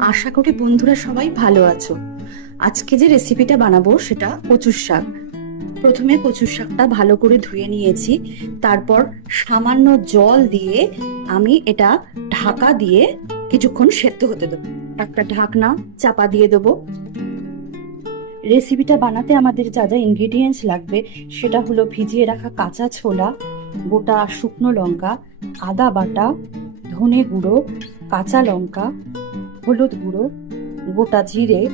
আশা করি বন্ধুরা সবাই ভালো আছো। আজকে যে রেসিপিটা বানাবো সেটা কচুর শাক। প্রথমে কচুর শাকটা ভালো করে ধুয়ে নিয়েছি, তারপর সামান্য জল দিয়ে আমি এটা ঢাকা দিয়ে কিছুক্ষণ সেদ্ধ হতে দেবো। একটা ঢাকনা চাপা দিয়ে দেবো। রেসিপিটা বানাতে আমাদের যা যা ইনগ্রিডিয়েন্টস লাগবে, সেটা হলো ভিজিয়ে রাখা কাঁচা ছোলা, গোটা শুকনো লঙ্কা, আদা বাটা, ধনে গুঁড়ো, কাঁচা লঙ্কা হলুদ গুঁড়ো, গোটা জিরে,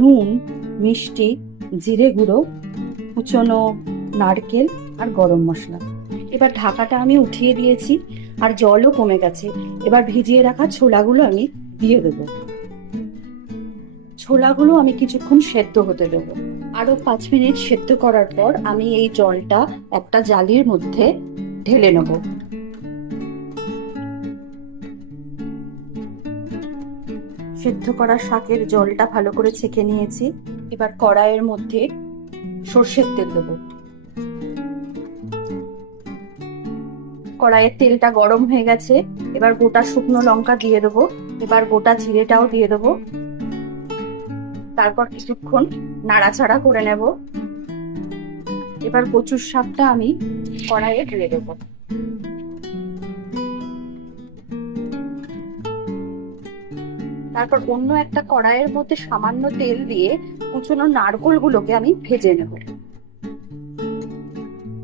নুন, মিষ্টি, জিরে গুঁড়ো, কুচনো নারকেল আর গরম মশলা। এবার ঢাকাটা আমি উঠিয়ে দিয়েছি আর জলও কমে গেছে। এবার ভিজিয়ে রাখা ছোলাগুলো আমি দিয়ে দেবো। ছোলাগুলো আমি কিছুক্ষণ সেদ্ধ হতে দেবো। আরও পাঁচ মিনিট সেদ্ধ করার পর আমি এই জলটা একটা জালির মধ্যে ঢেলে নেব। সেদ্ধ করা শাকের জলটা ভালো করে ছেঁকে নিয়েছি। এবার কড়াইয়ের মধ্যে সর্ষের তেল দেবো। কড়াইয়ের তেলটা গরম হয়ে গেছে। এবার গোটা শুকনো লঙ্কা দিয়ে দেবো। এবার গোটা জিরেটাও দিয়ে দেবো। তারপর কিছুক্ষণ নাড়াচাড়া করে নেব। এবার কচুর শাকটা আমি কড়াইয়ে দিয়ে দেবো। তারপর অন্য একটা কড়াইয়ের মধ্যে সামান্য তেল দিয়ে কুচনো নারকোল গুলোকে আমি ভেজে নেব।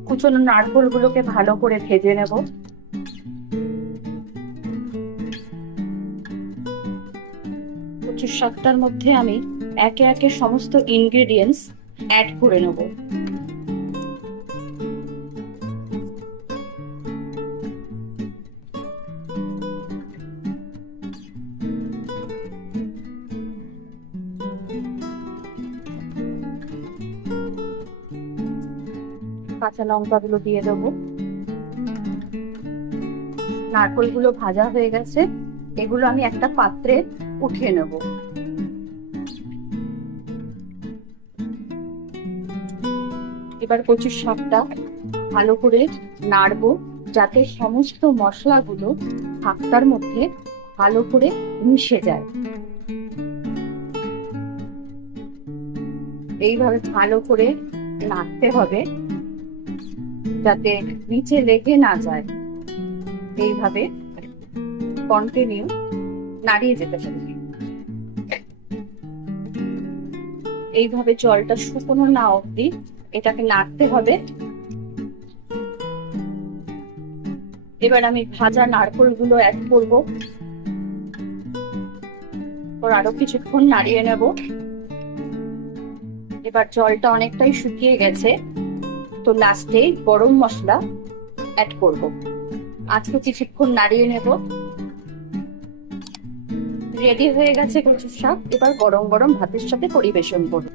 কুচনো নারকোল গুলোকে ভালো করে ভেজে নেব। কচুর শাকটার মধ্যে আমি একে একে সমস্ত ইনগ্রেডিয়েন্টস অ্যাড করে নেব। কাঁচা লঙ্কাগুলো দিয়ে দেবো। নারকোলগুলো ভাজা হয়ে গেছে। এগুলো আমি একটা পাত্রে উঠিয়ে নেব। এবার কচুর শাকটা ভালো করে নাড়বো, যাতে সমস্ত মশলাগুলো শাকটার মধ্যে ভালো করে মিশে যায়। এইভাবে ভালো করে নাড়তে হবে। যাতে নিচে লেগে না যায়। এইভাবে কন্টিনিউ নাড়িয়ে যেতে হবে। এইভাবে জলটা শুকনো না অবধি এটাকে নাড়তে হবে। এবার আমি ভাজা নারকোলগুলো অ্যাড করব। ওর আরও কিছুক্ষণ নাড়িয়ে নেব। এবার জলটা অনেকটাই শুকিয়ে গেছে। তো লাস্টে গরম মশলা অ্যাড করব। আজকে কিছুক্ষণ নাড়িয়ে নেব। রেডি হয়ে গেছে কচুর শাক। এবার গরম গরম ভাতের সাথে পরিবেশন করব।